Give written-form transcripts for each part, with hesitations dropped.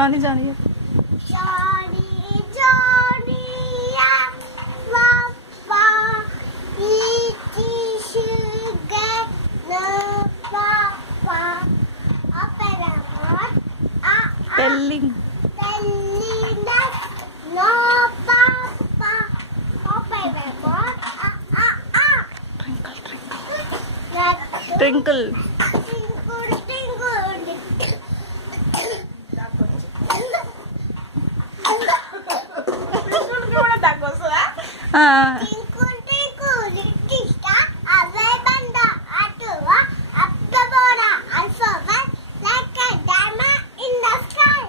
Johnny Johnny Johnny, Johnny, Papa, eat sugar, no Papa. Open a mouth, telling telling us, no Papa. Open a mouth, twinkle Tingle, tingle. కూడా దగ్గు వస్తుందా? Tinkle, tinkle, little star, away banda, atuva, up the border, alphabet, like a diamond in the sky.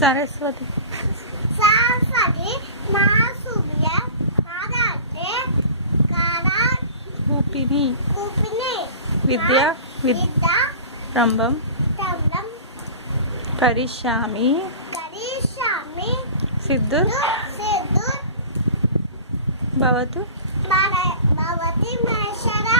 Saraswati Saraswati, Masubya, Karate, Kara, రూపిణి Kupini, విద్య Vidya, రంభం Tamlam, పరిశ్యామి Karishami, సిద్ధుర్ Siddhu, భవతు Bhavati, Maheshwara.